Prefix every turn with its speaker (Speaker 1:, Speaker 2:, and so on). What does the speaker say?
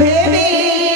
Speaker 1: baby.